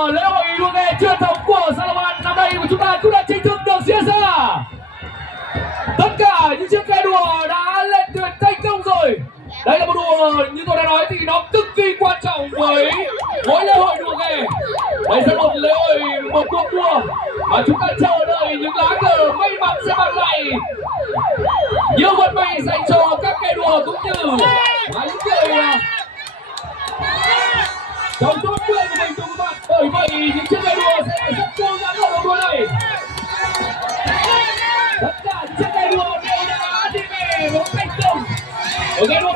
đùa lễ hội đua ghe truyền thống của Salaman năm nay của chúng ta cũng đã chính thức được diễn ra. Tất cả những chiếc ghe đùa đã lên thuyền thành công rồi. Đây là một đùa như tôi đã nói thì nó cực kỳ quan trọng với mỗi lễ hội đua ghe. Đây là một lễ hội, một cuộc đua mà chúng ta chờ đợi những lá cờ may mắn sẽ mang lại nhiều vận may dành cho các ghe đùa cũng như là những người trong top 10 của mình thưa các bạn. Bởi vậy những chiếc ghe đua sẽ rất cố gắng ở cuộc đua này. Tất cả những chiếc ghe đua đều đã đi về một thành công. Ở ghe đua